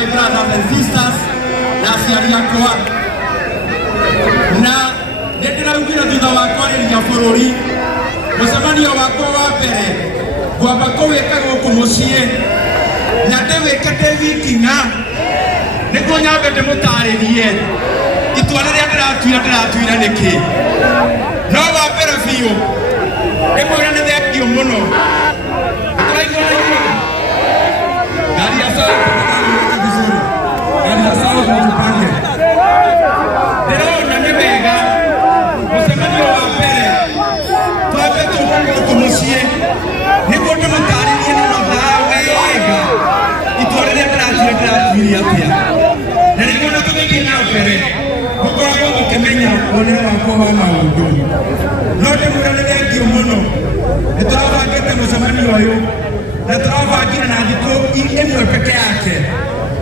My brothers and sisters, nasiari yakwa na ndetera ugira thutha wakwa riria bururi mucemanio wakwa wa mbere gwamba kuwika guku mucii na ndiwike ndi wikinga niguo nyambe ndimutaririe itua riria ndiratuira niki no wa mbere biu ndimwira ni thengio muno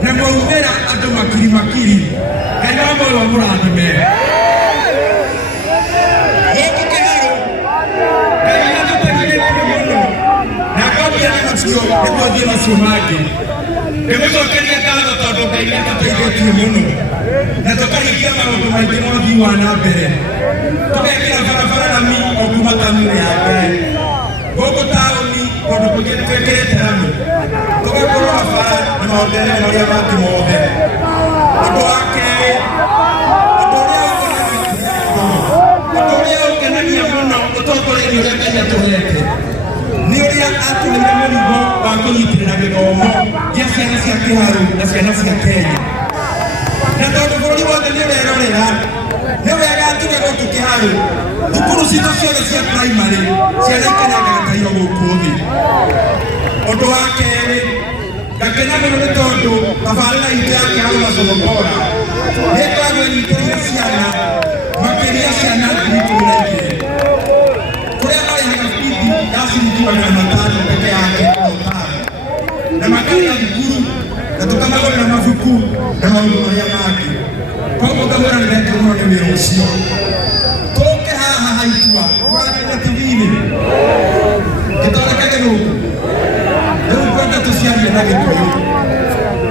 na mwaumera andu makiri kaina moyo wa murathime goko kiharo kaina tutagire muno na kwambia na macio niguo thie macio mangi ndimũcokeria ngatho tondũ Ngai nĩatũteithĩtie mũno na tũkahingia maũndũ maingĩ ma ũthii wa na mbere tũgekĩra barabara rami o kuma tamu ya mbere gũkũ taũni kũndũ kũingĩ nĩtwĩkĩrĩte rami tũgakorwo na bara na maũndũ marĩa mangĩ mothe ũndũ wa kerĩ ũndũ ũrĩa ũkenagia mũno ũtongoria-inĩ ũrĩa Ngai atũhete nĩ ũrĩa atũheire mũrigo wa kũnyitĩrĩra gĩthomo gĩa ciana cia kĩharu na ciana cia Kenya na tondũ bũrũri wothe nĩ ũrerorera nĩ wega tuge gũkũ kĩharu thukuru citũ ciothe cia primary ciana ikanyangaga tairo gũkũ thĩ ũndũ wa kerĩ ngakena mũno nĩ tondũ tabarĩra itũ ya kĩharu masomo bora nĩ ĩkoragwo ĩnyitĩrĩire ciana makĩria ciana 12,000 kũrĩa marĩhaga bithi ya ciringi 500 peke yake na makĩria thukuru na tũkamagũrĩra mabuku na maũndũ marĩa mangĩ koguo ngamwĩra nĩ thengio mũno nĩ wĩra ũcio tũke haha haitua tũranĩte TV-inĩ gĩthondekage gũkũ rĩu ngwenda tũciarie na Gĩkũyũ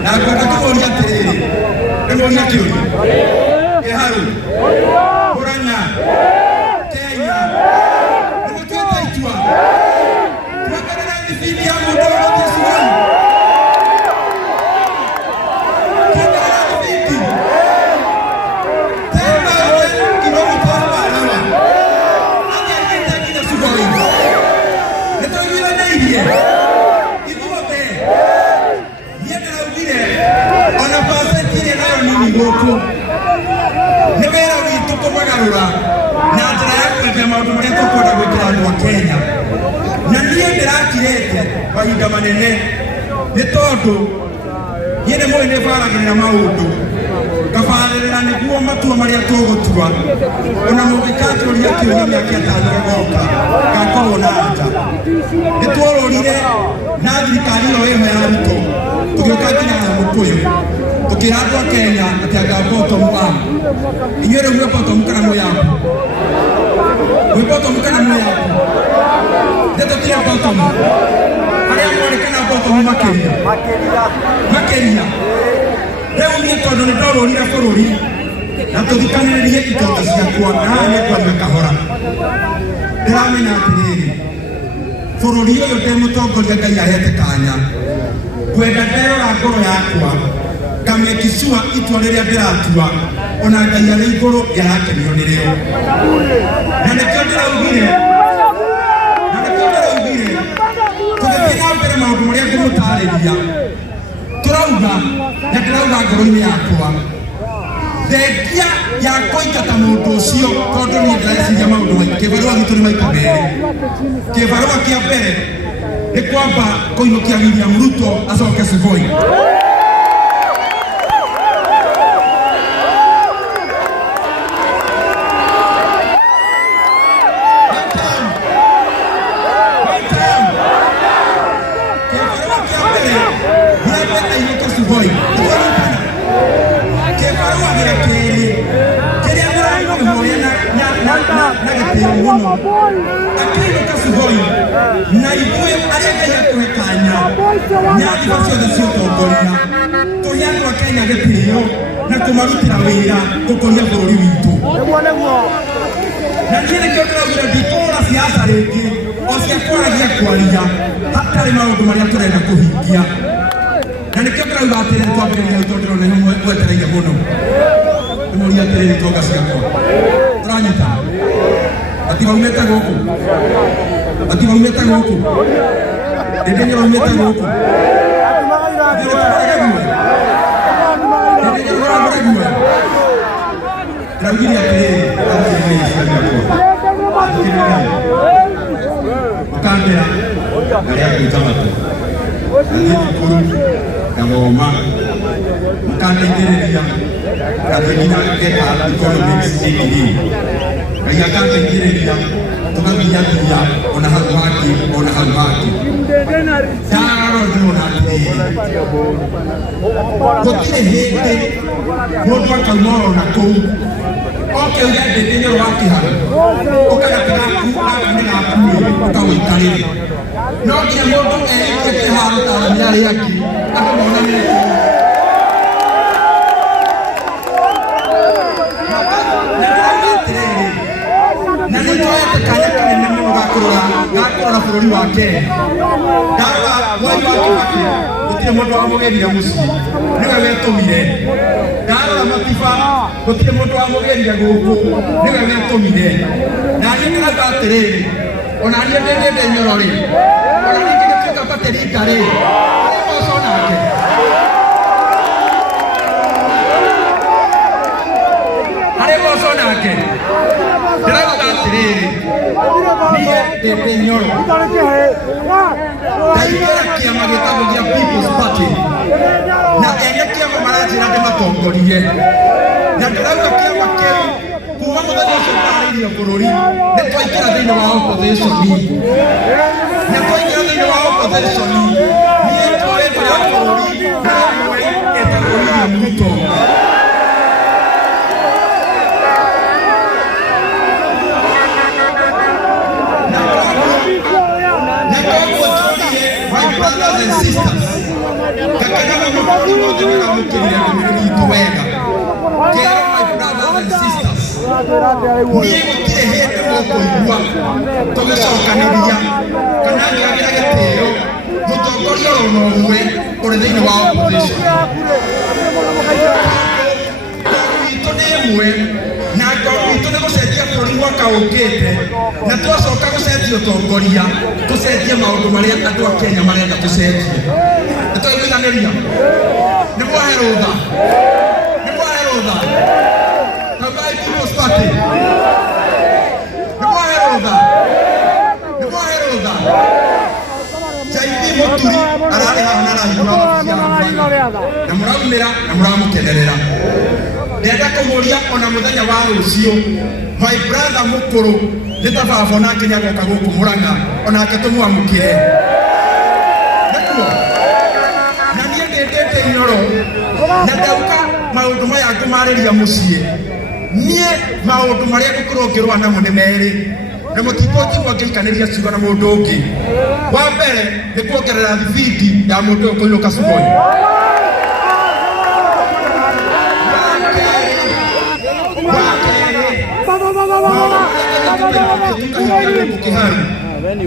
na ngwenda kũmũria atĩrĩrĩ ndĩmũria kĩũria kĩharu Murang'a Kenya nĩmũtuĩte itua twakanĩra mĩciĩ ya mũndũ ũrĩa ũtĩcugani nĩ wĩra witũ kũmagarũra na njĩra ya kũrekia maũndũ marĩa tũkwenda gwĩkĩra andũ a Kenya na niĩ ndĩrakirĩte mahinda manene nĩ tondũ niĩ nĩ mũĩ nĩ baragĩrĩra maũndũ ngabarĩrĩra nĩguo matua marĩa tũgũtua ona mũngĩkanjũria kĩũria mĩaka ĩtano ĩgoka ngakorwo na anja. Nĩ tworũrire na thirikari ĩyo ĩho ya Ruto tũgĩũka nginya ya Mũkũyũ tũkĩra andũ a Kenya atĩ anga bottom up. Inyuĩ rĩu mwĩ bottom kana mũyambu? Mwĩ bottom kana mũyambu? Nĩtũkire bottom. Arĩa monekana bottom makĩria. Rĩu niĩ tondũ nĩ ndorũrire bũrũri na tũthikanĩrĩrie itonga ciakwa na haha nĩ kwaria kahora. Ndĩramenya atĩrĩrĩ, bũrũri ũyũ ndĩ mũtongoria Ngai ahete kanya kwenda nderora ngoro yakwa ngameki sure itua rĩrĩa ndĩratua ona Ngai arĩ igũrũ ndĩrakenio nĩrĩo. Na nĩkĩo ndĩraugire tũgĩthiĩ na mbere maũndũ marĩa ngũmũtarĩria tũrauga na ndĩrauga ngoro-inĩ yakwa thengia ya kũingata mũndũ ũcio tondũ niĩ ndĩreciria maũndũ maingĩ. Kĩbarũa gitũ nĩ maita merĩ. Kĩbarũa kĩa mbere nĩ kwamba kũinũkia William Ruto acoke Sugoi. Akĩinũka Sugoi na ithuĩ arĩa Ngai atũhe kanya nyadhifa ciothe cia ũtongoria tũhe andũ a Kenya gĩtĩo na kũmarutĩra wĩra gũkũria bũrũri witũ. Na niĩ nĩkĩo ndĩraugire ndikũhũra siasa rĩngĩ o cia kwaragia kwaria hatarĩ maũndũ marĩa tũrenda kũhingia. Na nĩkĩo ndĩrauga atĩrĩrĩ twambĩrĩria tondũ ndĩrona nĩ mwetereire mũno. Ndĩmũria atĩrĩrĩ itonga ciakwa tũranyita atibaumĩte gũkũ ndĩndĩ nĩbaumĩte gũkũ ndĩraugire atĩrĩrĩ ũkandĩra arĩa gwĩta matũ athiĩ thukuru ngathoma mũkandeithĩrĩria ngathiĩ nginya ngeka economics degree. Ngai akandeithĩrĩria tũgathiathia ona hau hangĩ. Ndarora ndĩrona atĩrĩrĩ gũtirĩ hĩndĩ mũndũ akauma oro na kũu oke uge ndĩndĩ Nyoro wa Kĩharũ ũkagate gaku gaka nĩ gaku ũkagũikarĩre. No nginya mũndũ eĩkie kĩharo ta arĩa arĩa angĩ andũ monanĩre na nĩ tũhete kanya kanene mũno gakũrora bũrũri wa Kenya. Ndarora Mwai wa Kĩbakĩ gũtirĩ mũndũ wamũgerire mũciĩ nĩwe wetũmire. Ndarora Matiba gũtirĩ mũndũ wamũgerire gũkũ nĩwe wetũmire. Na niĩ ndĩrauga atĩrĩrĩ ona niĩ ndĩ Nyoro rĩ ona ningĩ nĩtuĩka Paterika rĩ arĩ Mboco nake ndĩrauga atĩrĩrĩ niĩ ndĩ Nyoro ndaingĩra kĩama gĩtagwo gĩa People's Party na ene kĩama maranjĩra ndĩmatongorie. Na ndĩrauga kĩama kĩu kuma mũthenya ũcio twarĩirio bũrũri nĩ twaingĩra thĩinĩ wa opposition. Na twaingĩra thĩinĩ wa opposition niĩ twarĩte ya bũrũri na ĩmwe ĩtagwo William Ruto. Brothers and sisters, kakagana mabodi moja na mukirira kumiri tuwega. Kero my brothers and sisters, niye gutire hete moko igwa tugicokanĩria kana ngira gĩtĩo mũtongoria ono ũmwe ũrĩ thĩinĩ wa opposition. Witũ nĩ ĩmwe na ngoro witũ nĩ gũcenjia bũrũri mwaka ũkĩte na twacoka gũcenjia ũtongoria tũcenjie maũndũ marĩa andũ a Kenya marenda tũcenjie. Nĩtwaiguithanĩria nĩ mwahe rũtha Kaugai People's Party nĩ mwahe rũtha na mũraumĩra na mũramũkenerera. Ndenda kũmũria ona mũthenya wa rũciũ, my brother mũkũrũ nĩ ta baba nake nĩagoka gũkũ Mũrang'a onake tũmwamũkĩre. Na niĩ ndĩndĩte Inooro na ndauka maũndũ maya ngũmarĩria mũciĩ. Niĩ maũndũ marĩa ngũkorwo ngĩrũa namo nĩ merĩ, na mũtikũnjigua ngĩikanĩria ciugo na mũndũ ũngĩ. Wa mbere nĩ kuongerera thibindi ya mũndũ ũyũ kũinũka Sugoi.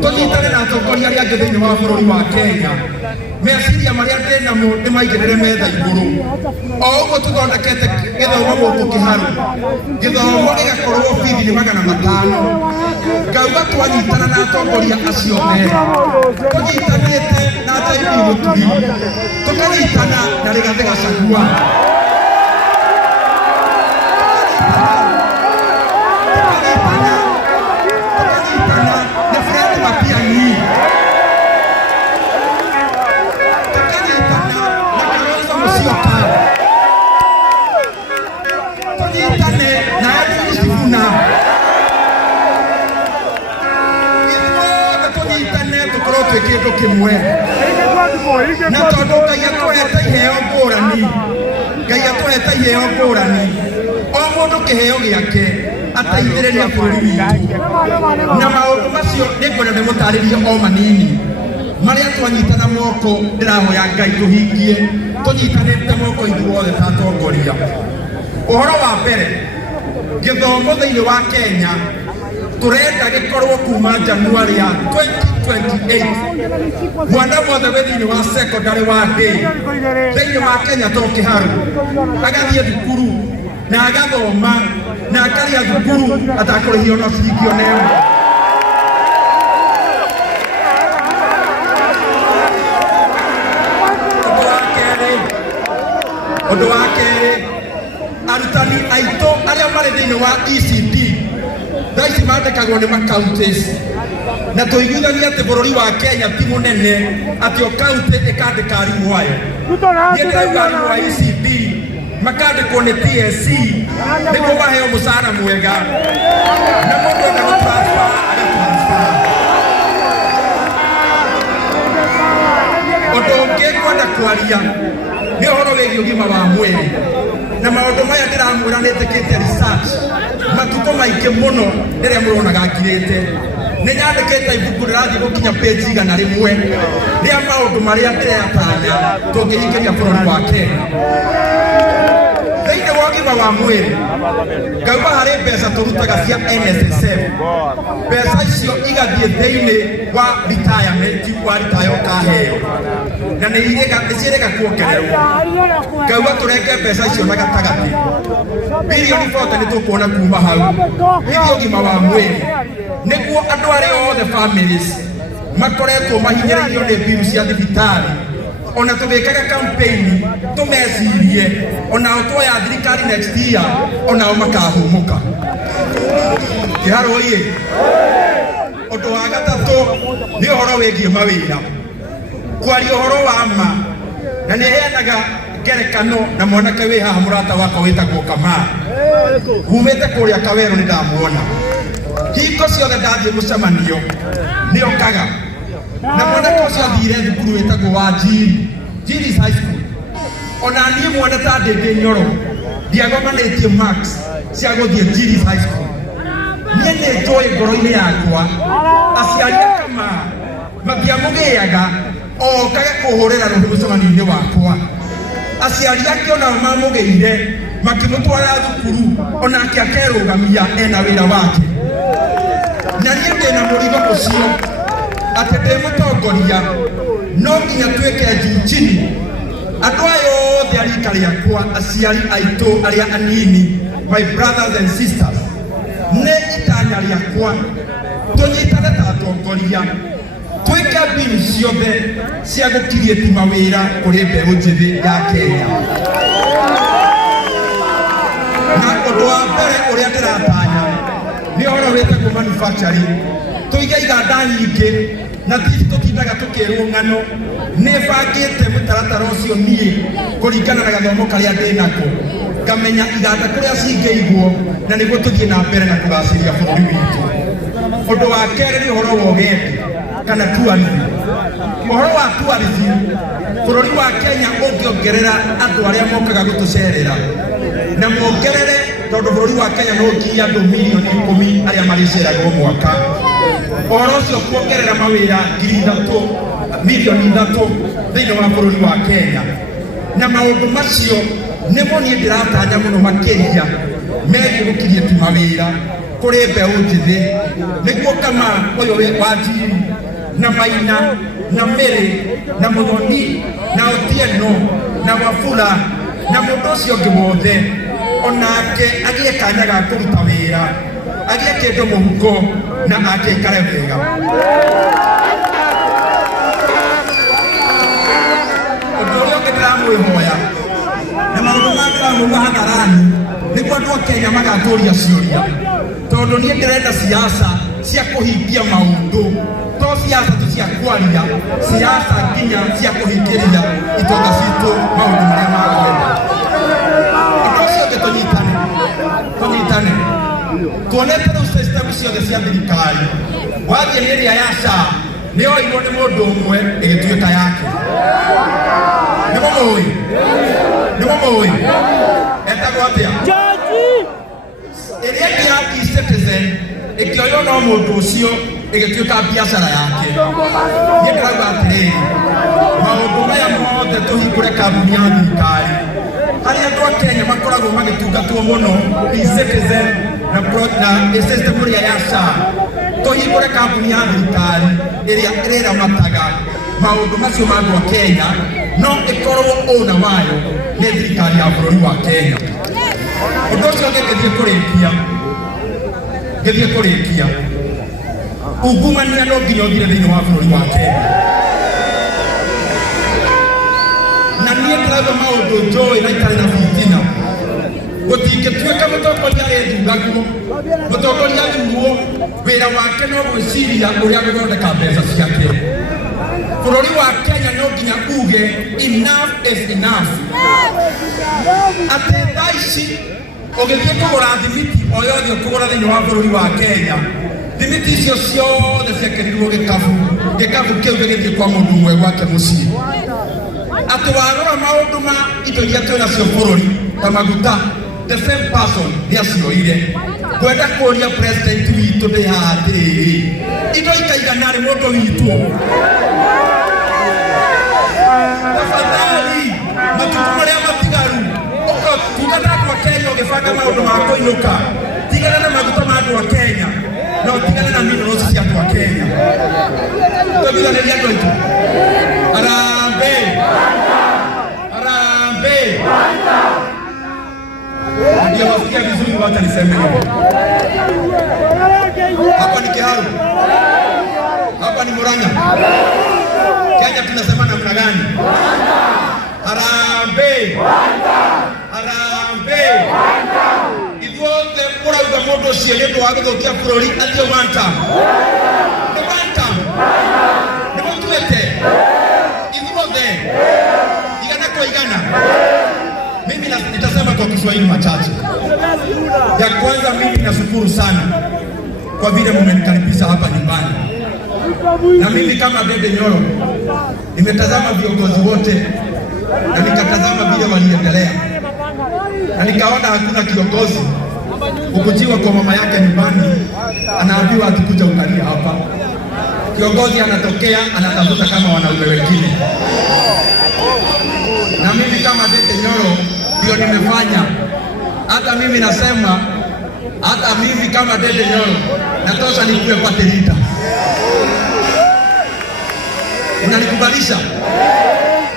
Tũnyitane na atongoria arĩa angĩ thĩinĩ wa bũrũri wa Kenya. Meciria marĩa ndĩ namo ndĩmaigĩrĩre metha igũrũ. O ũguo tũthondekete gĩthomo gũkũ Kĩharũ, gĩthomo gĩgakorwo bithi nĩ 500. Ngauga twanyitana na atongoria acio merĩ, tũnyitanĩte na Taibi Mũturi, tũkanyitana na Rigathĩ Gachagua, kĩndũ kĩmwe. Na tondũ Ngai atũhete iheo ngũrani, Ngai atũhete iheo ngũrani, o mũndũ kĩheo gĩake ateithĩrĩria bũrũri witũ. Na maũndũ macio nĩngwenda ndĩmũtarĩrie o manini marĩa twanyitana moko. Ndĩrahoya Ngai tũhingie tũnyitanĩte moko ithuothe ta atongoria. Ũhoro wa mbere, gĩthomo thĩinĩ wa Kenya tũrenda gĩkorwo kuma Januari ya 2028. Mwana wothe wĩ thĩinĩ wa secondary wa day thĩinĩ wa Kenya to Kĩharũ agathiĩ thukuru na agathoma na akarĩha thukuru atakũrĩhio no ciringi ona ĩmwe. Ũndũ wa kerĩ, arutani aitũ arĩa marĩ thĩinĩ wa ECD thaici mandĩkagwo nĩ ma-counties, na tũiguithagia atĩ bũrũri wa Kenya ti mũnene atĩ o county ĩkandĩka arimũ ayo. Niĩ ndĩrauga arimũ a ECD makandĩkwo nĩ TSC nĩguo maheo mũcara mwega, na mũndũ enda gũtransfer agatransfer. Ũndũ ũngĩ ngwenda kwaria nĩ ũhoro wĩgiĩ ũgima wa mwĩrĩ, na maũndũ maya ndĩramwĩra nĩtĩkĩte research matukũ maingĩ mũno rĩrĩa mũronaga ngirĩte. Nĩ nyandĩkĩte ibuku rĩrathiĩ gũkinya page 100 rĩa maũndũ marĩa ndĩretanya tũngĩhingĩria bũrũri wa Kenya. Thĩinĩ wa ũgima wa mwĩrĩ, ngauga harĩ mbeca tũrutaga cia NSSF, mbeca icio igathiĩ thĩinĩ wa retirement wa retire ũkaheo, na nĩ ciĩrĩga kuongererwo. Ngauga tũrenge mbeca icio na gatagatĩ, bilioni 40 nĩ tũkuona kuma hau ithĩ ũgima wa mwĩrĩ, nĩguo andũ arĩa othe families makoretwo mahinyĩrĩirio nĩ biru cia thibitarĩ. Ona tũgĩkaga campaign tũmecirie onao tuoya thirikari next year onao makahũmũka. Kĩharũ ĩĩ. Ũndũ wa gatatũ nĩ ũhoro wĩgiĩ mawĩra, kwaria ũhoro wa ma, na nĩ heanaga ngerekano na mwanake wĩ haha mũrata wakwa wĩtagwo Kamaa, umĩte kũrĩa Kawerũ nĩ ndamuona. Hingo ciothe ndathiĩ mũcemanio nĩ okaga, na mwanake ũcio athire thukuru wĩtagwo wa Jiris High School. Ona niĩ mwana ta ndĩ Inooro ndiagomanĩtie marks cia gũthiĩ Jiris High School. Niĩ nĩ njũĩ ngoro-inĩ yakwa aciari a Kamaa matiamũgĩaga okaga kũhũrĩra rũhĩ mũcemanio-inĩ wakwa. Aciari ake onao mamũgĩire makĩmũtwara thukuru onake akerũgamia ena wĩra wake. Na niĩ ndĩna mũrigo ũcio atĩ ndĩ mũtongoria no nginya tuĩke njinjini. Andũ aya othe a rika rĩakwa, aciari aitũ arĩa anini, my brothers and sisters, nĩ itanya rĩakwa tũnyitane ta atongoria, twĩke mbini ciothe cia gũkirĩti mawĩra kũrĩ mbeũ njĩthĩ ya Kenya. Na ũndũ wa mbere ũrĩa ndĩratanya nĩ ũhoro wĩtagwo manufacturing. Tũige iganda nyingĩ na titi tutindaga tukirwo ng'ano ni bangite mutaratara ucio nie kuringana na gathomo karia ndinako ngamenya iganda kuria cingeigwo na niguo tuthie na mbere na kugaciria bũrũri witũ. Ũndũ wa kerĩ nĩ ũhoro wa ũgendi kana tourism. Ũhoro wa tourism bũrũri wa Kenya ũngĩongerera andũ arĩa mokaga gũtũcerera na mongerere, tondũ bũrũri wa Kenya no ũkinyia andũ milioni 10 arĩa marĩceragwo mwaka. Ũhoro ũcio kuongerera mawĩra 3 milioni 3 thĩinĩ wa bũrũri wa Kenya, na maũndũ macio nĩmo niĩ ndĩratanya mũno makĩria megiĩ gũkinyia tu mawĩra kũrĩ mbeũ njĩthĩ, nĩguo kama ũyũ wa Njiri na Maina na Mĩrĩ na Mũthoni na Otieno na Wafula na mũndũ ũcio ũngĩ wothe onake agĩe kanya ga kũruta wĩra, agĩe kĩndũ mũhuko na agĩikare wega. Ũndũ ũrĩa ũngĩ ndĩramwĩhoya na maũndũ ma ndĩramũga hadharani nĩguo andũ a Kenya magatũria ciũria, tondũ niĩ ndĩrenda siasa cia kũhingia maũndũ, to siasa tu cia kwaria, siasa nginya cia kũhingĩria itonga citũ maũndũ marĩa magwenda. Ũndũ ũcio ũngĩ tũnyitane tuonete rĩu system ciothe cia thirikari, wathiĩ nĩ ĩrĩa ya SHA nĩyoirwo nĩ mũndũ ũmwe ĩgĩtuĩka yake. Nĩmũmũĩ etagwo atĩa? Ĩrĩa ĩngĩ ya eCitizen ĩkĩoywo no mũndũ ũcio ĩgĩtuĩka biacara yake. Niĩ ndĩrauga atĩrĩrĩ, maũndũ maya mothe tũhingũre kambuni ya thirikari harĩa andũ a Kenya makoragwo magĩtungatwo mũno eCitizen na system ĩrĩa ya SHA. Tũhingũre kambuni ya thirikari ĩrĩa ĩrĩramataga maũndũ macio ma andũ a Kenya, no ĩkorwo ũna wayo nĩ thirikari ya bũrũri wa Kenya. Ũndũ ũcio ũngĩ ngĩthiĩ kũrĩkia, ungumania no nginya ũthire thĩinĩ wa bũrũri wa Kenya, na niĩ ndĩrauga maũndũ njũĩ na itarĩ na bitina. Gũtingĩtuĩka mũtongoria arĩthuraguo, mũtongoria athuurwo wĩra wake no gwĩciria ũrĩa gũthondeka mbeca ciake. Bũrũri wa Kenya no nginya uge enough is enough. Atĩ thaa ici ũgĩthiĩ kũgũra thimiti o yothe ũkũgũra thĩinĩ wa bũrũri wa Kenya, thimiti icio ciothe ciekĩrirwo gĩkabũ kĩu gĩgĩthiĩ kwa mũndũ ũmwe gwake mũciĩ. Atĩ warora maũndũ ma indo iria twĩnacio bũrũri ta maguta, the same person nĩacioire. Kwenda kũria president witũ ndĩ haha atĩrĩrĩ, indo ikaigana rĩ mũndũ witũ? Tafadhali matukũ marĩa matigaru tugana andũ a Kenya ũgĩbanga maũndũ ma kũinũka, tigana na maguta ma andũ a Kenya na ũtigane na minerals cia andũ a Kenya. Tũthiranĩria andũ aitũ. Harambee! Harambee! Ndio wasikia vizuri wacha niseme hivi. Hapa ni Kiharu. Hapa ni Murang'a. Kenya tunasema namna gani? Harambee! Harambee! Ithuothe mũrauga mũndũ ũcio nĩ ũndũ wa gũthũkia bũrũri atĩ one term. Nĩ one term. Nĩ mũtuĩte. Ithuothe. Igana kwa igana. Mimi nitasema kwa Kiswahili machache. Ya kwanza, mimi nashukuru sana kwa vile mmenikaribisha hapa nyumbani. Na mimi kama Dede Nyoro nimetazama viongozi wote na nikatazama vile waliendelea, na nikaona hakuna kiongozi kukujiwa kwa mama yake nyumbani anaambiwa atakuja ukalia hapa. Kiongozi anatokea anatafuta kama wanaume wengine, na mimi kama Dede Nyoro ndio nimefanya. Hata mimi nasema, hata mimi kama Dede Nyoro natosha nikuwe pate lita. Unanikubalisha?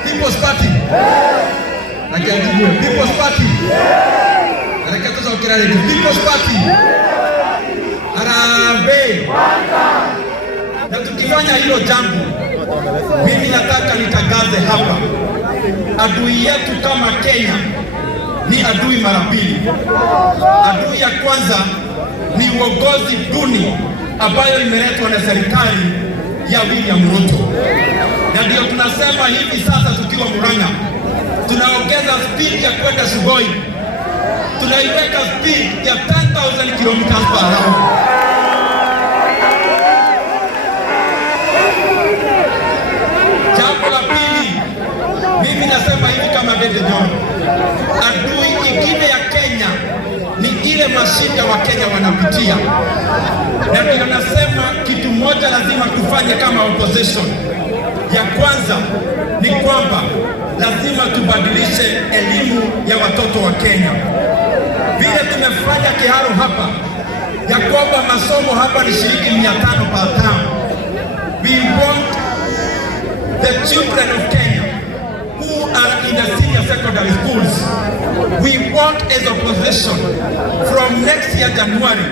People's Party. Nakianjibwe People's Party. Harakati za ukirale People's Party. Harambee. Na tukifanya hilo jambo, mimi nataka nitangaze hapa, adui yetu kama Kenya ni adui mara mbili. Adui ya kwanza ni uongozi duni ambayo imeletwa na serikali ya William Ruto. Na ndio tunasema hivi sasa tukiwa Murang'a, tunaongeza speed ya kwenda Sugoi, tunaiweka speed ya 10,000 kilometers per hour. Jambo la pili, mimi nasema hivi kama Dede John, adui ingine ya Kenya ni ile mashida wa Kenya wanapitia, na ndio nasema kitu moja lazima tufanye kama opposition. Ya kwanza ni kwamba lazima tubadilishe elimu ya watoto wa Kenya, vile tumefanya Kiharu hapa ya kwamba masomo hapa ni shilingi 500 per term. We want the children of Kenya who are in the senior secondary schools, we want as opposition from next year January,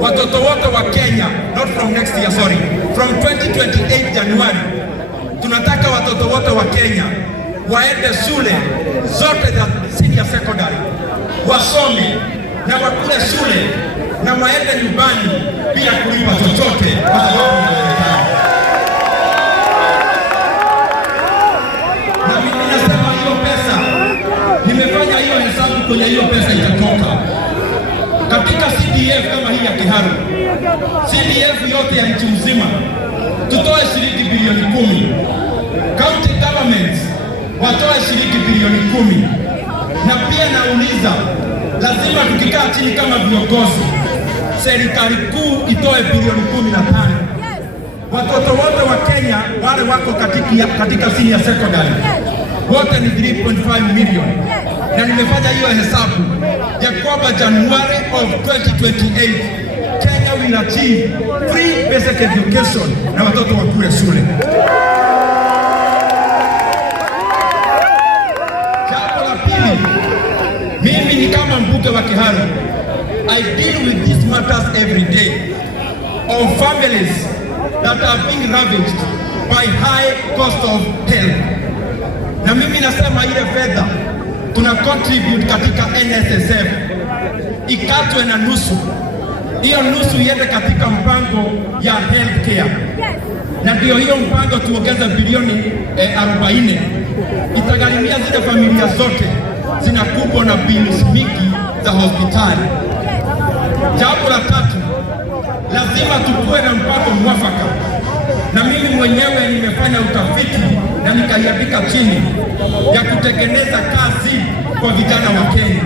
watoto wote wa Kenya, not from next year, sorry, from 2028 January, tunataka watoto wote wa Kenya waende shule zote za senior secondary, wasome na wakule shule na waende nyumbani bila kulipa chochote kwa sababu ya serikali. Na mimi nasema hiyo pesa, nimefanya hiyo hesabu kwenye hiyo pesa itatoka katika CDF kama hii ya Kiharu, CDF yote ya nchi mzima tutoe shilingi bilioni 10, county governments watoe shilingi bilioni 10. Na pia nauliza, lazima tukikaa chini kama viongozi, serikali kuu itoe bilioni 15. Watoto wote wa Kenya wale wako katika senior secondary wote ni 3.5 million, na nimefanya hiyo hesabu ya kwamba January of 2028 Kenya will achieve free basic education na watoto wa kule shule. Jambo la pili, mimi ni kama mbunge wa Kiharu, I deal with these matters every day of families that are being ravaged by high cost of health. Na mimi nasema ile fedha tuna contribute katika NSSF ikatwe na nusu, hiyo nusu iende katika mpango ya healthcare, na ndio hiyo mpango tuongeze bilioni 40 itagharimia zile familia zote zinakumbwa na bills mingi za hospitali. Jambo la tatu, lazima tukue na mpango mwafaka, na mimi mwenyewe nimefanya utafiti na nikaiandika chini ya kutengeneza kazi kwa vijana wa Kenya.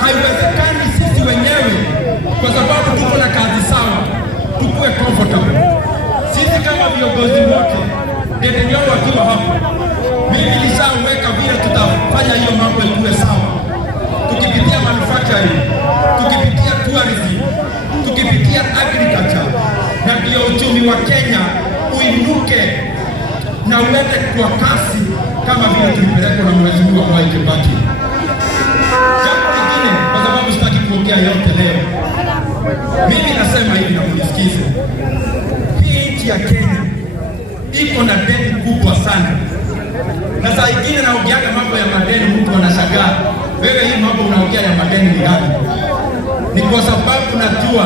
Haiwezekani sisi wenyewe kwa sababu tuko na kazi sawa tukue comfortable. Sisi kama viongozi wote, Dede John wakiwa hapo, mimi nishaweka vile tutafanya hiyo mambo ikuwe sawa, tukipitia manufacturing, tukipitia tourism, tukipitia agriculture, na ndio uchumi wa Kenya uinuke na uende kwa kasi kama vile tulipelekwa na Mheshimiwa Mwai Kibaki. Jambo lingine, kwa sababu sitaki kuongea yote leo, mimi nasema hivi na mnisikize. Hii nchi ya Kenya iko na deni kubwa sana, na saa ingine naongeaga mambo ya madeni, mtu anashangaa, wewe hii mambo unaongea ya madeni ni gani? Ni kwa sababu najua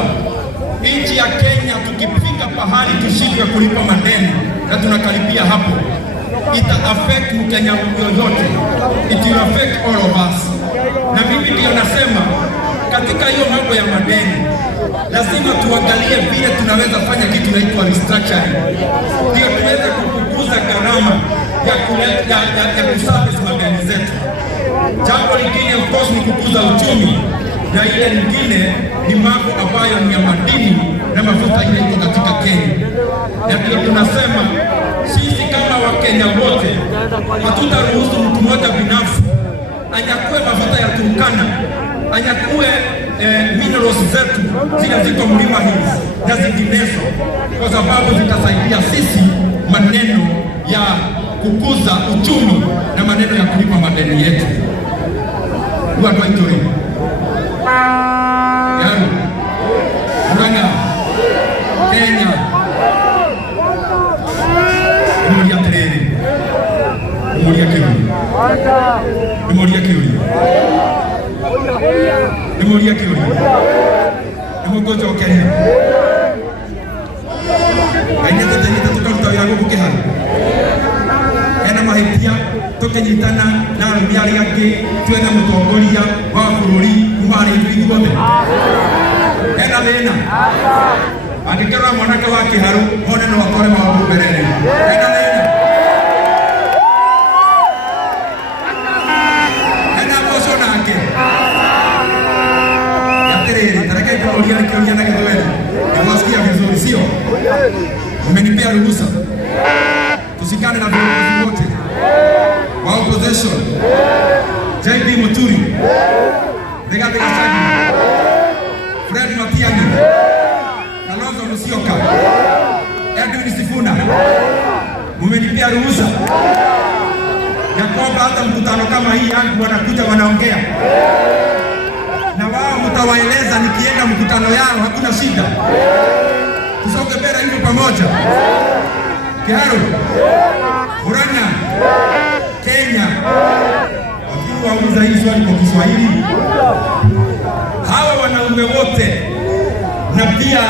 nchi ya Kenya tukifika pahali tushindwe kulipa madeni, na tunakaribia hapo, ita affect Mkenya yoyote, it will affect all of us. Na mimi ndio nasema katika hiyo mambo ya madeni lazima tuangalie vile tunaweza fanya kitu inaitwa restructuring, ndio tuweze kupunguza gharama ya kuservice madeni zetu. Jambo lingine of course ni kukuza uchumi, na ile nyingine ni mambo ambayo ni ya madini na mafuta ile iko katika Kenya. Na ndio tunasema sisi kama Wakenya wote hatutaruhusu mtu mmoja binafsi anyakue mafuta ya Turkana, anyakue minerals zetu zile ziko Mlima Hills na zinginezo, kwa sababu zitasaidia sisi maneno ya kukuza uchumi na maneno ya kulipa madeni yetu. Watu wa Ituri, Kiharu, Murang'a, Kenya, Muria Tereri, Muria Kiuri, Muria Kiuri, Muria Kiuri, Muria Kiuri, wira guku kiharo ena mahitia tukinyitana na arumi aria angi twethe mutongoria wa bururi kuma harĩ ithuothe ena thĩna angĩkorwo mwanake wa kĩharũ mone no atware maũndũ mbere ena thĩna ena mboco nake yatirĩrĩ tareke ngĩmũria nĩkĩũria na gĩthweri nawasikia vizuri sio mmenipea ruhusa tusikane na viongozi wote wa opposition JB Muturi Rigathi Gachagua Fred Matiang'i Kalonzo Musyoka Edwin Sifuna mmenipea ruhusa ya kwamba hata mkutano kama hii yangu wanakuja wanaongea na wao mtawaeleza nikienda mkutano yao hakuna shida tusonge mbele hivyo pamoja Kiharu Murang'a Kenya wakiwa wauliza hii swali kwa Kiswahili hawa wanaume wote na pia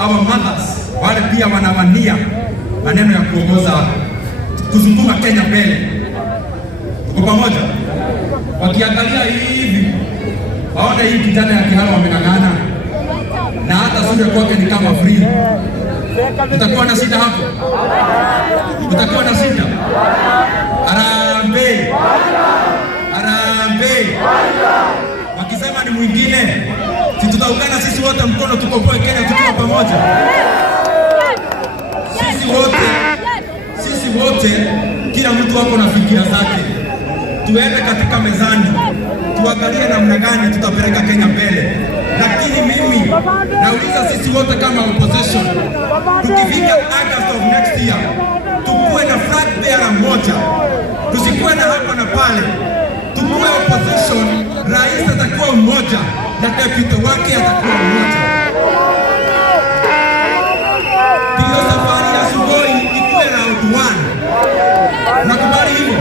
our mothers wale pia wanawania maneno ya kuongoza kusukuma Kenya mbele tuko pamoja wakiangalia hivi waone hii kijana ya Kiharu wameng'ang'ana na hata sura kwake ni kama free utakuwa na shida hapo utakuwa na shida Harambee Harambee wakisema ni mwingine si tutaungana sisi wote mkono tukomboe Kenya tukiwa pamoja sisi wote kila mtu wako na fikira zake tuende katika mezani tuangalie namna gani tutapeleka Kenya mbele lakini mimi nauliza sisi wote kama opposition tukifika August of next year tukuwe na flag bearer moja tusikuwe na hapa na pale tukuwe opposition rais atakuwa mmoja na deputy wake atakuwa mmoja ndio safari ya Sugoi ikuwe round 1 nakubali hivyo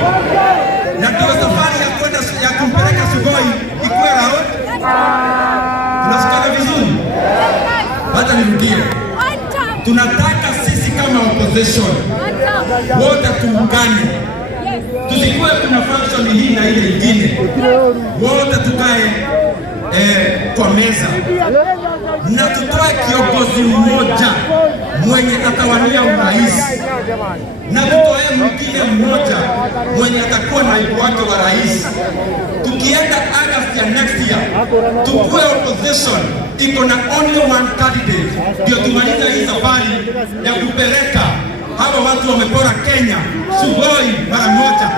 na ndio safari ya kwenda ya kumpeleka Sugoi ikuwe round tunasikana vizuri hata nirudie tunataka sisi kama opposition wote tuungane tusikuwe kuna function hii na ile ingine wote tukae kwa meza na tutoe kiongozi mmoja mwenye atawania urais na tutoe mwingine mmoja mwenye atakuwa naibu wake wa rais tukienda August ya next year tukue opposition iko na only one candidate ndio tumaliza hii safari ya kupeleka hawa watu wamepora Kenya Sugoi mara moja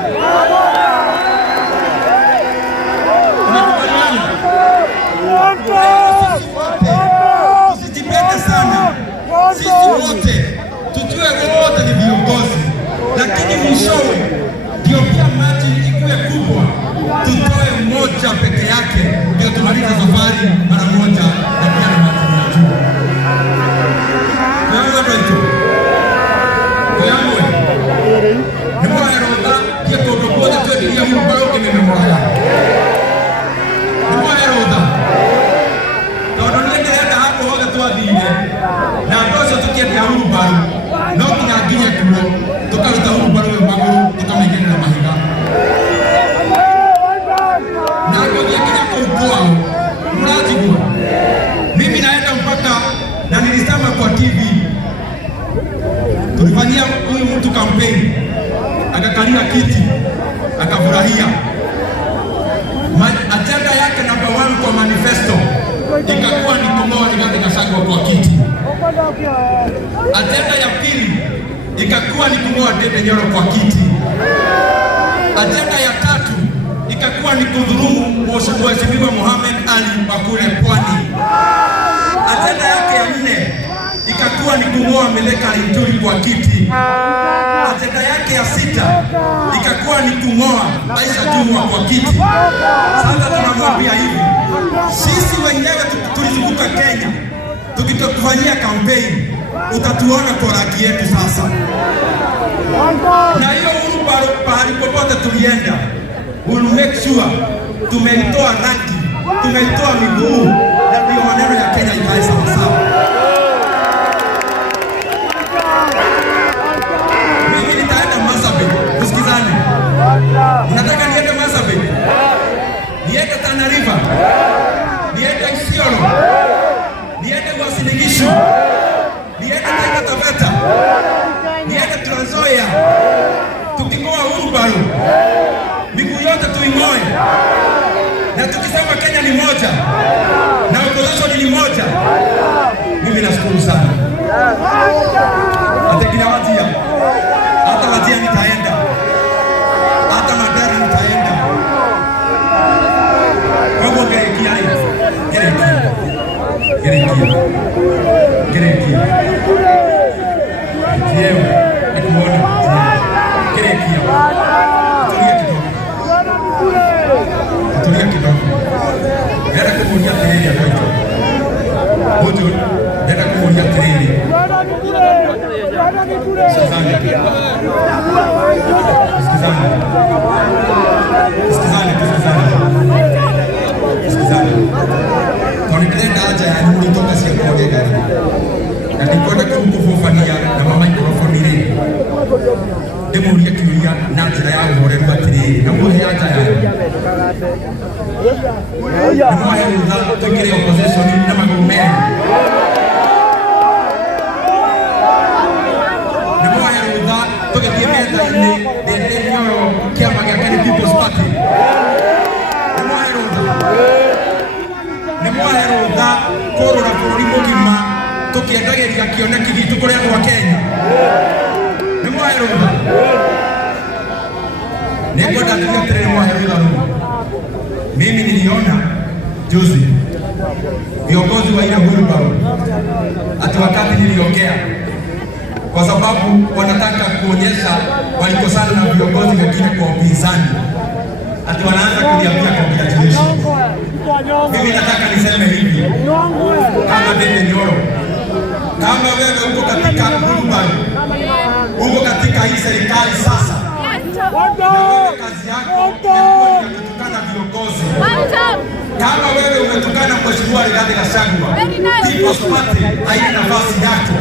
tusijipende sana sisi wote tujue wote ni viongozi lakini mwishowe ndio pia maji ikuwe kubwa tutoe mmoja peke yake ndio tumaliza safari mara moja na pia na maji tunajua ni mwana roda kia todoboda tuwe ya mbao kime memoraya ni mwana roda todonende hata hapo hoga tuadhine na kosa tukienda urubaru no kinyaginya kuo tukaruta urubaru we maguru tukamegena na mahiga na ngoja kinya kwa mrajigua mimi naenda mpaka na nilisema kwa TV tulifanyia huyu mtu kampeni akakalia kiti akafurahia agenda yake namba 1 kwa manifesto ikakuwa ni kung'oa Rigathi Gachagua kwa kiti agenda ya pili ikakuwa ni kung'oa Ndindi Nyoro kwa kiti agenda ya tatu ikakuwa ni kudhulumu Mheshimiwa Mohamed Ali wa kule Pwani agenda yake ya 4 ikakuwa ni kung'oa Meleka Linturi kwa kiti agenda yake ya 6 ikakuwa ni kung'oa Aisha Jumwa kwa kiti sasa tunamwambia hivi sisi wenyewe tulizunguka Kenya tukitokufanyia kampeni utatuona kwa rangi yetu sasa na hiyo urubaru pahali popote tulienda we'll make sure tumeitoa rangi tumeitoa miguu na ndio maneno ya Kenya ikae sawa sawa tuking'oa wheelbarrow, miguu yote tuing'oe, na tukisema Kenya ni moja na opposition ni moja, mimi nashukuru sana. Hata kila watia, hata watia nitaenda, hata madari nitaenda. Kwa gerekia Dieu, nikuona gerekia tulia kidogo, era kumulia tiriri hapo Bojo, era kumulia tiriri Sikizane Konekele haja ya nuri toka siya kode gari na nikwenda kumkufufania na mama mikrofoni ile demuria kiuria na njira ya uhore rwa tiriri na muhe haja ya Nimoa ya rutha tukire opposition na magumeni Nimoa ya rutha tukitie meza-ini ndende nyoro kiama gĩake nĩ People's Party Nimoa ya rutha kũrũra bũrũri mũgima tukiendagĩria kĩoneki gitũ kũrĩ andũ a Kenya Nimoa ya rutha nĩngwenda tukiatirĩ Nimoa ya rutha mimi niliona juzi viongozi wa ile wheelbarrow ati wakati niliongea kwa sababu wanataka kuonyesha walikosana na viongozi wengine kwa upinzani ati wanaanza kuniambia congratulations. Mimi nataka niseme hivi kama Ndindi Nyoro, kama wewe uko katika wheelbarrow, uko katika hii serikali sasa, na wewe kazi yako ni kutukana viongozi. Kama wewe umetukana Mheshimiwa Rigathi Gachagua, People's Party haina nafasi yako.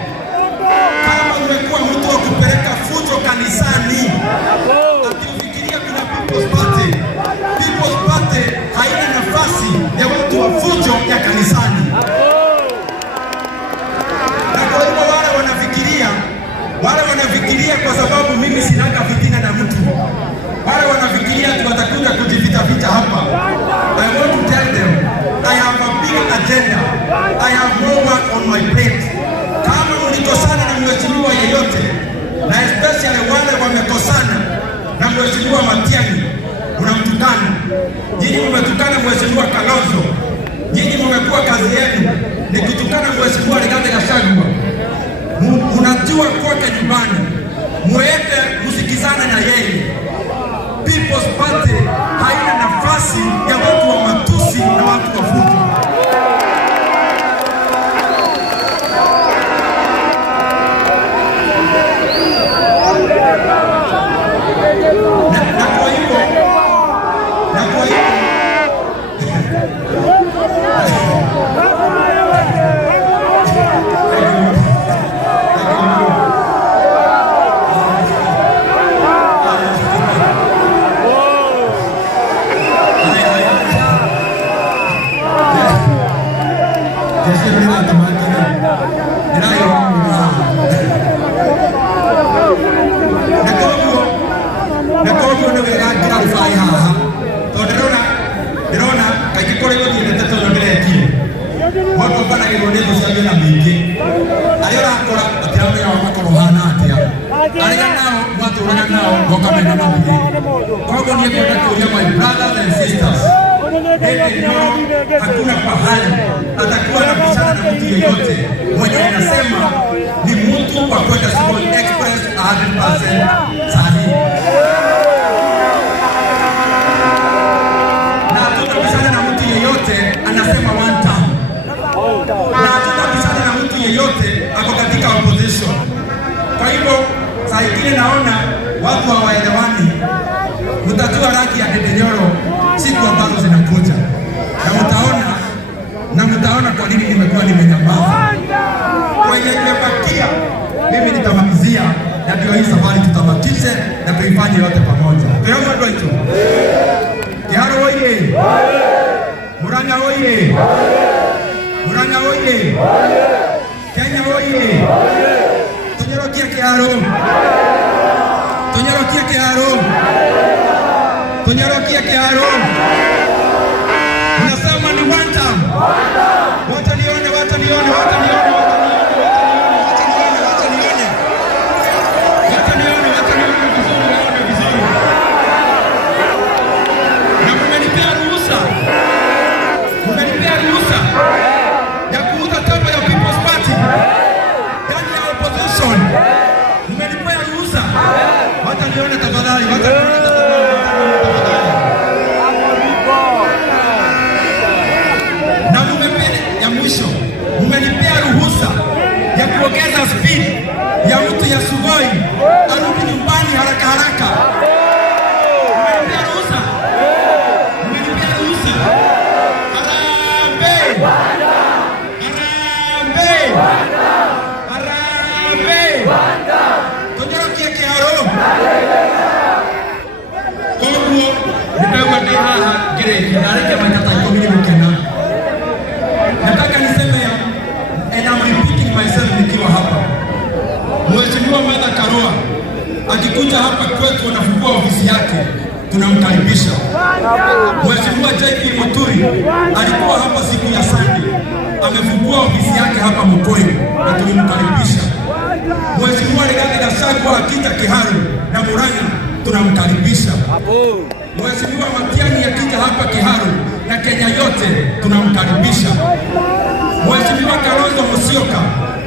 Kama umekuwa mtu wa kupeleka fujo kanisani, atifikiria kuna People's Party. People's Party haina nafasi ya watu wa fujo ya kanisani. Na kwa hivyo wale wanafikiria kwa sababu mimi sinaka fitina na mtu. Wale wanafikiria watakuja kujivita hapa. I want to tell them, I have a big agenda. I have more work on my plate. Kama mlikosana na mheshimiwa yeyote, na especially wale wamekosana na mheshimiwa Matiang'i, unamtukana. Nyinyi mmetukana mheshimiwa Kalonzo. Nyinyi mmekuwa kazi yenu ni kutukana mheshimiwa Rigathi Gachagua. Unajua kwake nyumbani, mwende msikizane na yeye. People's Party haina nafasi ya watu wa matusi na watu wa fujo. Na kwa hivyo my brothers and sisters, hakuna pahali atakuwa anapishana na mtu yeyote mwenye anasema ni mtu wa kwenda Sugoi Express 100% sahihi. Na hatutapishana na mtu yeyote anasema one time. Na hatutapishana na mtu yeyote ako katika opposition. Kwa hivyo saa ingine naona watu hawaelewani. Mtajua rangi ya Ndindi Nyoro siku ambazo zinakuja. Na mtaona kwa nini nimekuwa nimenyamaza. Kwenye nimebakia, mimi nitamalizia na ndio hii safari tutamakishe na tuifanye yote pamoja. Tunaomba ndio hicho. Kiharu oye. Murang'a oye. Murang'a oye! Kenya oye! Tunyorokie kĩharo! Tunyorokie kĩharo! Tunyorokie kĩharo! Nasema ni one time. Watanione, watanione, watanione, watanione. Watanione, watanione vizuri, waone vizuri. Na mmenipea ruhusa. Mmenipea ruhusa ya kuuza chama ya People's Party ndani ya opposition. Mmenipea ruhusa. Watanione tafadhali, watanione tafadhali. Na mmenipea ruhusa ya kuongeza speed ya mtu ya Sugoi arudi nyumbani haraka haraka. Mmenipea ruhusa. Mmenipea ruhusa. Harambee! Harambee! Harambee! Tunyorokie kĩharo. Koguo nĩndauga ndĩ haha ngĩrĩkia na rĩngĩ maitata ikũmi nĩgũkena. Nataka niseme and I'm repeating myself nikiwa hapa. Mheshimiwa Martha Karua akikuja hapa kwetu anafungua ofisi yake, tunamkaribisha. Mheshimiwa JP Muturi alikuwa hapa siku ya Sunday, amefungua ofisi yake hapa Mukoyo na tulimkaribisha. Mheshimiwa Rigathi Gachagua akija Kiharu na Murang'a tunamkaribisha. Mheshimiwa Matiang'i akija hapa Kiharu na Kenya yote tunamkaribisha. Mheshimiwa Kalonzo Musyoka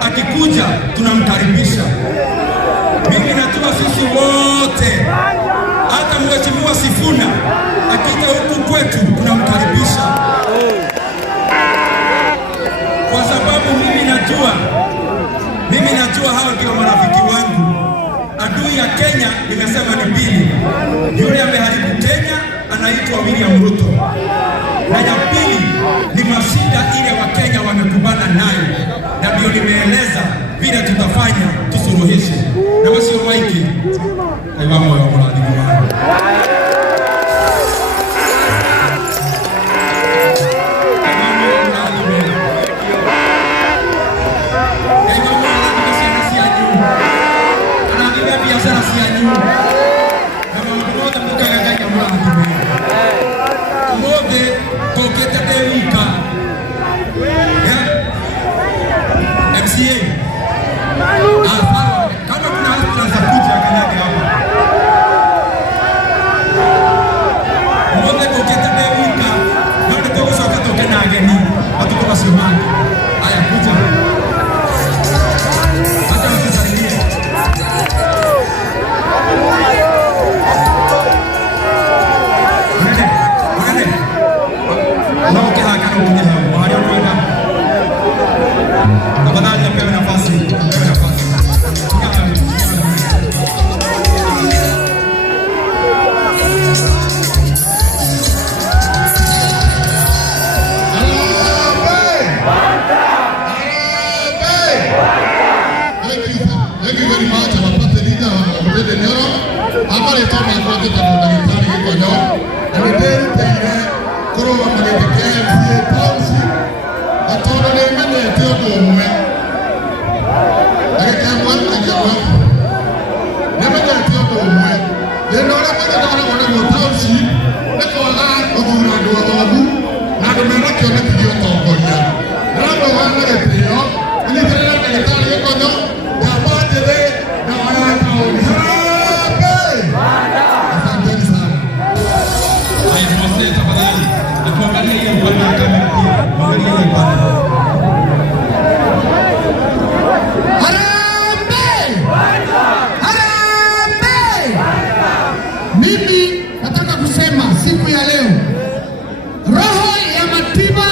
akikuja tunamkaribisha. Mimi najua sisi wote, hata Mheshimiwa Sifuna akija huku kwetu tunamkaribisha, kwa sababu mimi najua hao ndio marafiki wangu. Adui ya Kenya nimesema ni mbili. Yule ameharibu Kenya anaitwa William Ruto, na ya pili ni mashida ile Wakenya wamekumbana nayo, na ndio nimeeleza vile tutafanya tusuluhishe. Na wasio maiki aiwa moyo mradi wangu kama kuna hasira za kuja kanyage hapa. Mwote kuketa dewika ndio kwa sababu toke na ageni watu kwa simama. Haya kuja. Hata msisaidie. Wale. Unaoke haka na kuja hapo. Mahali kwenda. Tafadhali pewe nafasi. Thank you very much. Amapate leader wapende nero. Hapa ni toka kwa daktari kwa leo. Anataka tena kuroba mageti KMC Township. Atona ni mene tio mwe. Akakamwa akakamwa. Nemene tio mwe. Ndio na kwa Township. Nako aga odura ndo wabu. Na ndo mena kiona kidio tokonya. Ndio wana tio. Ni tena daktari kwa leo. Mimi nataka kusema siku ya leo, roho ya Matiba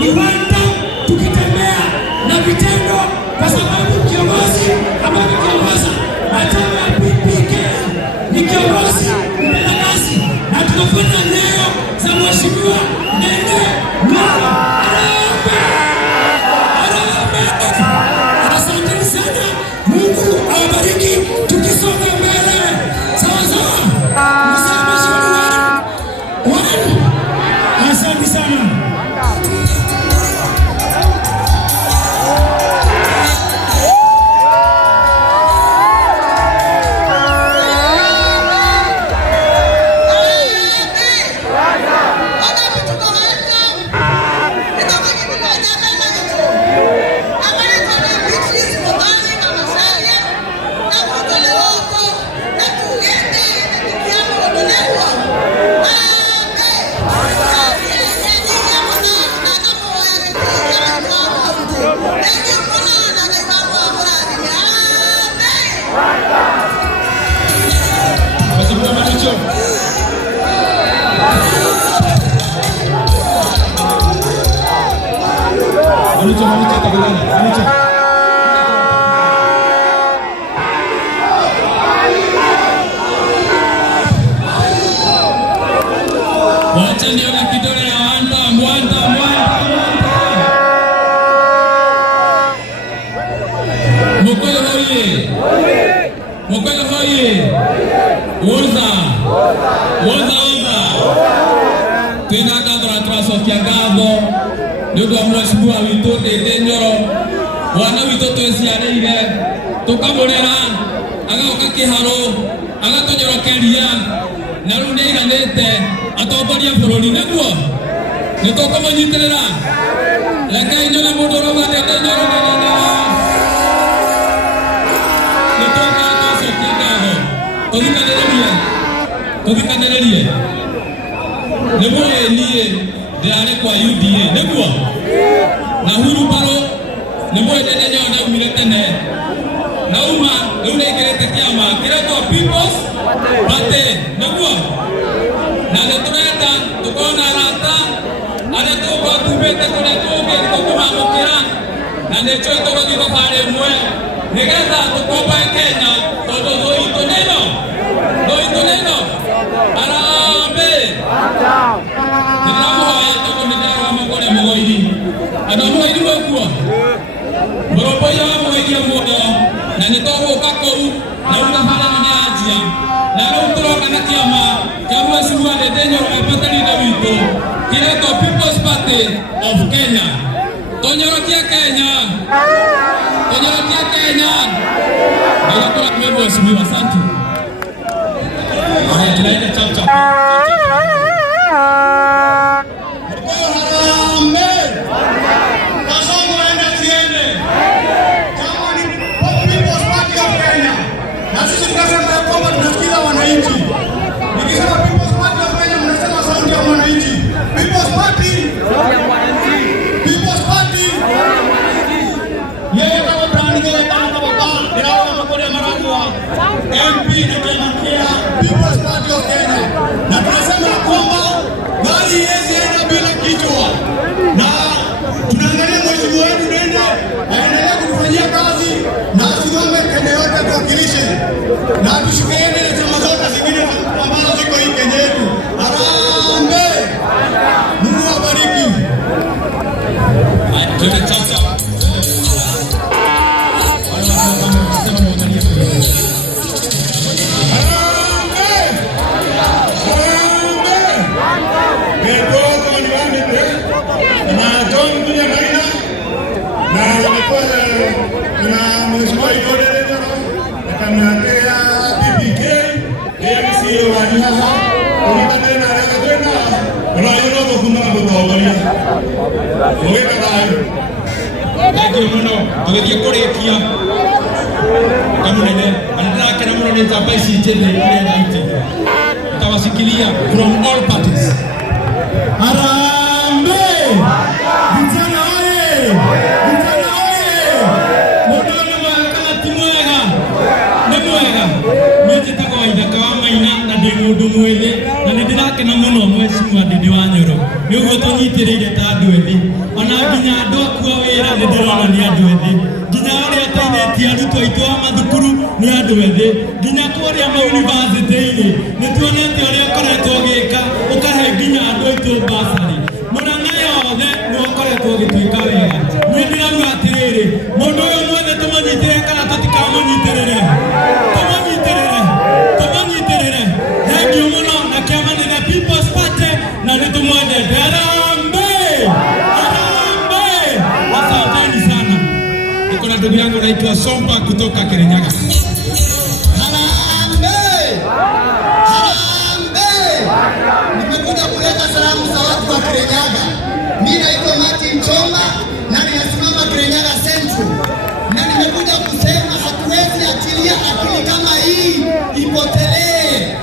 ni wanda tukitembea na vitendo, kwa sababu kiongozi ambaye kiongoza matawi ya PPK ni kiongozi mtendaji, na tunafanya leo za mheshimiwa Ndende Nyoro. Asante sana, Mungu awabariki, tukisonga mbele sawa sawa. Asante sana. Wacha nione kidole ya mwanda. Mukwelo hoye. Woza. Tena kadra trasokia gavo. Ndio mheshimiwa wito Ndende Nyoro. Wana wito twesiareire. Tukamurera. Agaoka kiharo. Agatonyorokeria. Na rĩu nĩaiganĩte atongoria bũrũri naguo nĩtũkũmũnyitĩrĩra. Rekei nyone mũndũ ũrauga Ndende Nyoro nĩtũgacokia ngatho. Tũthikanĩrĩrie. Nĩmũĩ niĩ ndĩrarĩ kwa UDA nĩguo, na hurumbarũ nĩmũĩ Ndende Nyoro naumire tene, nauma rĩu nĩaingĩrĩte kĩama kĩretwo People's Party nĩguo, na nĩtũrenda tũkona arata arĩa tũgũtumĩte kũrĩa tũngĩ tũkũmamũkĩra, na nĩtũĩ tũgũthiĩ thabarĩ ĩmwe nĩgetha tũkomboe Kenya, tondũ thũ itũ nĩno. Harambee. Nĩndamũhoya tondũ nĩndarũgama kũrĩa Mũgũiri. Andũ a Mũgũiri gũkuo mũrũmbũiya wa Mũgũiri mũno, na nĩtũgũka kũu na thabarĩ ĩno nĩyanjia. Na rĩu tũroka na kĩama kĩa mheshimiwa Ndende Nyoro abatarire witũ kĩretwo People's Party of Kenya. Tũnyorokie Kenya. Ndio kwa mheshimiwa, asante. Haya, tunaenda chap. MP na tunakia People's Party of Kenya, na tunasema kwamba gari hizi enda bila kichwa, na tunaangalia mheshimiwa wetu Ndende aendelee kufanyia kazi na asimame Kenya yote tuwakilishe, na tushikiane na chama zote zingine ambazo ziko hii Kenya yetu. Harambee. Mungu awabariki. Tuende chapa. Na mheshimiwa Ndende Nyoro akamletea PPK MCA wa Nyaha kulingana na tena unaiona kuna kutobolia weka nayo ndio mno tugeje kurekia kama nene anataka na mno nitapa isitende ile ndio tawasikilia from all parties. Harambee. Vijana oye. Mundu mwethe na nä ndä rakena må no mheshimiwa Ndende wa Nyoro nä å guo tå nyitä rä ire ta andå ethĩ ona ona nginya andũ akuo wĩra nĩ ndĩrona nĩ andũ ethĩ, nginya arĩa ateithĩtie arutwo aitũ a mathukuru nĩ andũ ethĩ, nginya kũrĩa mayunibacĩtĩ-inĩ nĩ tuonete ũrĩa ũkoretwo ũgĩka, ũkahe nginya andũ aitũ basarĩ. Mũrang'a yothe nĩ ũkoretwo ũgĩtwĩka wega. Niĩ ndĩrauga atĩrĩrĩ, mũndũ ũyũ mwothe tũmũnyitĩrĩre kana tũtikamũnyitĩrĩre? Tũmũnyitĩrĩre. Thengiũ mũno na kĩama nĩ the People's Party na nĩ tũmwendete. Harambee! Asanteni sana. Niko na ndugu yangu anaitwa Sompa kutoka Kirinyaga. Nimekuja kuleta salamu za watu wa Kirinyaga. Mimi naitwa Martin Chomba na ninasimama Kirinyaga Central. Na nimekuja kusema hatuwezi achilia akili kama hii ipotelee.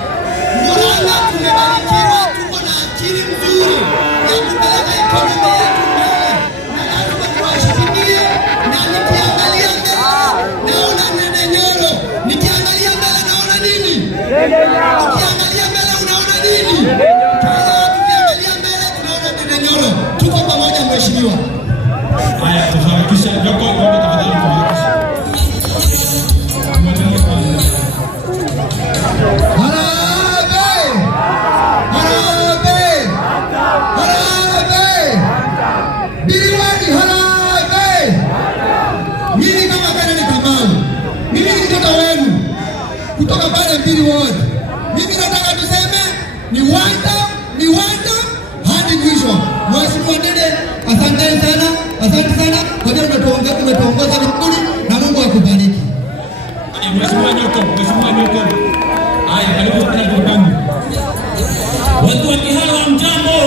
Murang'a tumebarikiwa, tuko na akili nzuri ya kupeleka ekonomi yetu mbele. Na lazima tuwashikilie, na nikiangalia mbele naona Ndindi Nyoro. Nikiangalia mbele naona nini? Nikiangalia mbele unaona nini? Tukiangalia mbele tunaona Ndindi Nyoro. Tuko pamoja mheshimiwa. Haya, tuharakisha Joko, naomba tafadhali tuharakisha. Mimi kama Kennedy Kamau, mimi ni mtoto wenu kutoka pale Mpili Ward. Mimi nataka tuseme ni wanda hadi mwisho. Mheshimiwa Ndindi, asante sana kwa vile umetuongoza vizuri na Mungu akubariki. Mheshimiwa Nyoko. Haya, karibu sana ndugu yangu. Watu wa Kiharu mjambo.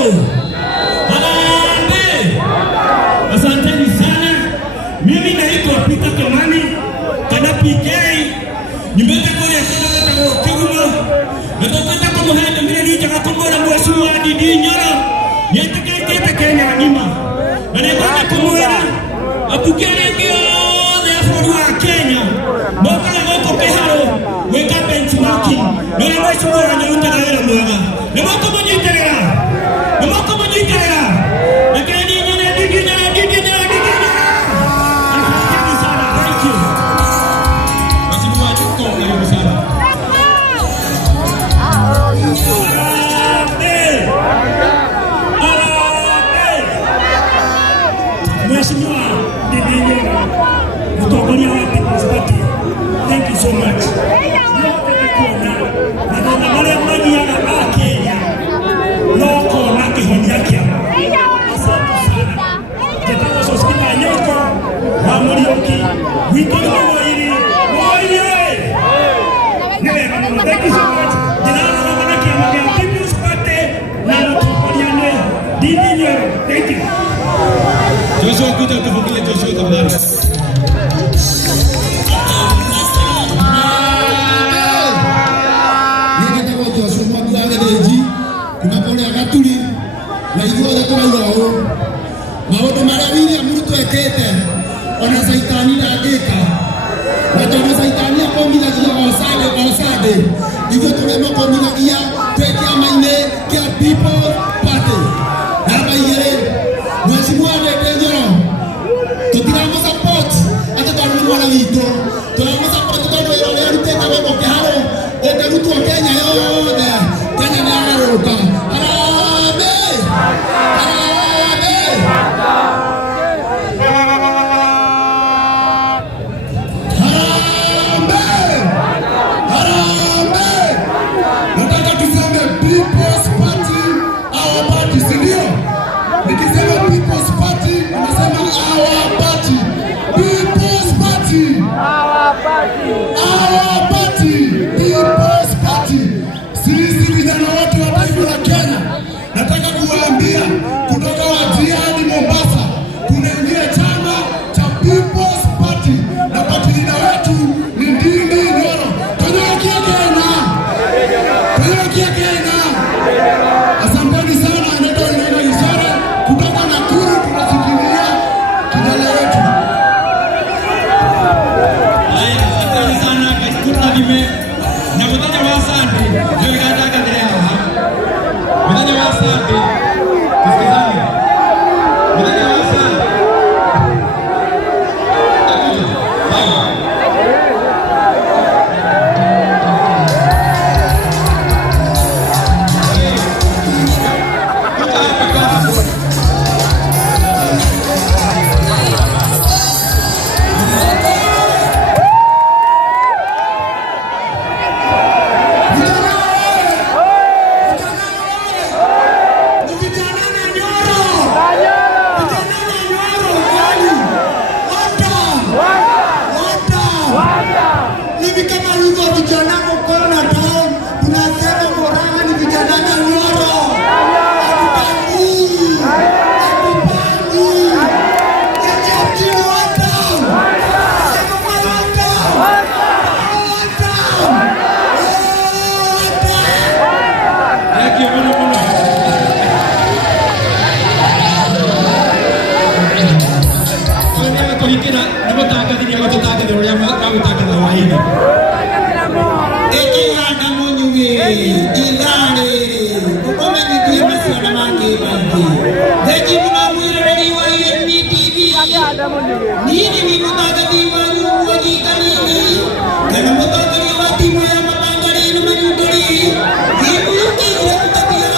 Harambee! Asanteni sana. Mimi naitwa Peter Kimani, kana PK. Nimetoka kule Kigoma. Natoka kwa Muhende mbele ya Kakombora Mheshimiwa Ndindi Nyoro. Nitakayeketa Kenya ngima. Na nenda kumwona apukelekeo ya furua Kenya. Mbona ngoko Kiharu weka benchmarking. Na Mheshimiwa Nyoro wĩra mwega. Nĩ moko mũnyitĩrĩra. Lakini Ndindi Nyoro. Asante sana. Thank you. Mheshimiwa Nyoko, karibu sana. Mheshimiwa Ndindi Nyoro, mtongoria wa People's Party. Thank you so much. Na marĩa manyiaga a Kenya no kona kĩhonia kĩao. Asante sana. Njĩtagwo Sospita Nyoko wa Mũriũki. Gwitũ nĩ Mũmũiri. Nĩ wega mũno. Thank you so much. Ndĩrarũgama na kĩama kĩa People's Party na mũtongoria nĩ Ndindi Nyoro. Thank you. Joshua, kuja tufungie Joshua tafadhali. Tunapolea gaturi na ithuothe turauga ũũ maũndũ marĩa William Ruto ekĩte ona caitani ndangĩka, na tondũ caitani akomithagia Osande ithuĩ tũrĩmũkomithagia twĩ kĩama-inĩ kĩa People's Party. Namba 2, Mheshimiwa Ndindi Nyoro tũtiramũsupport atĩ tondũ nĩ mwana witũ, tũramũsupport tondũ wĩra ũrĩa arutĩte wĩkwo Kiharu ũngĩrutwo Kenya yothe. Kenya nĩ agarũrũka. Harambee! Nataka tuseme People's Party, our party, si ndio? Nikisema People's Party, unasema our party. People's Party. Our party. People's Party. Sisi vijana wote wa taifa la Kenya, nataka kuwaambia kutoka Wajir hadi Mombasa tunaingia chama cha People's Party na party leader wetu ni Ndindi Nyoro. Tunyokia Kenya. Asanteni sana. Ndio inaenda ishara kutoka Nakuru, tunasikilia kijana wetu. Haya, asanteni sana. ingane ukome ngiye masiona mange bangi deji munawira ni wa NTV nini mimutaga diwani waji kanini kana mutaga ni wati moya mapangari no manudori ibuki ya kutabia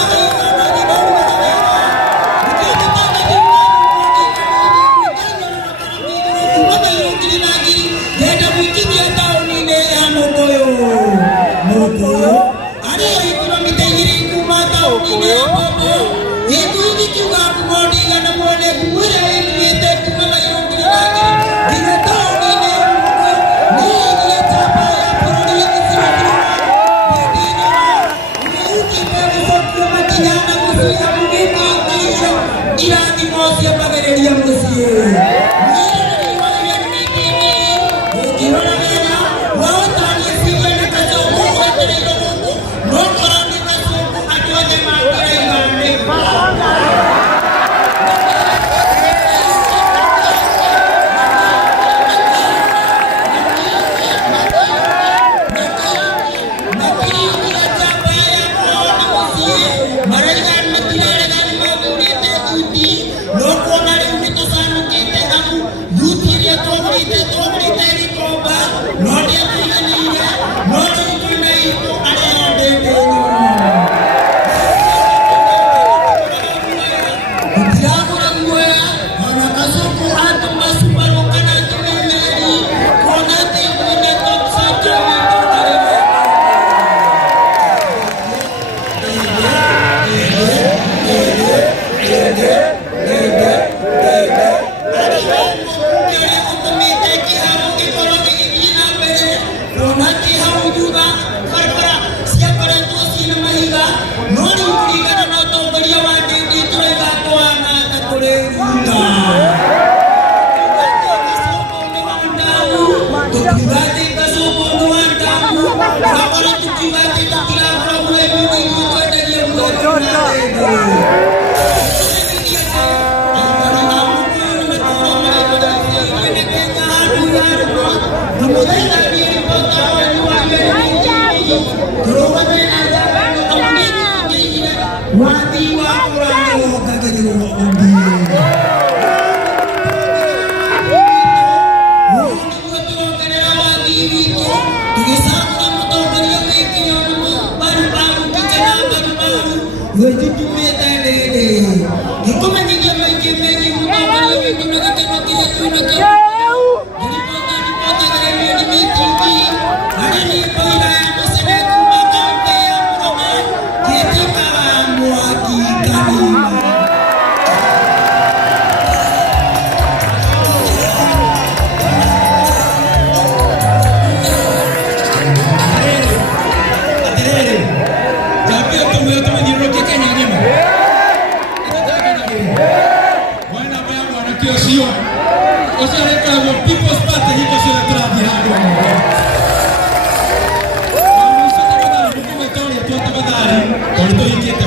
Por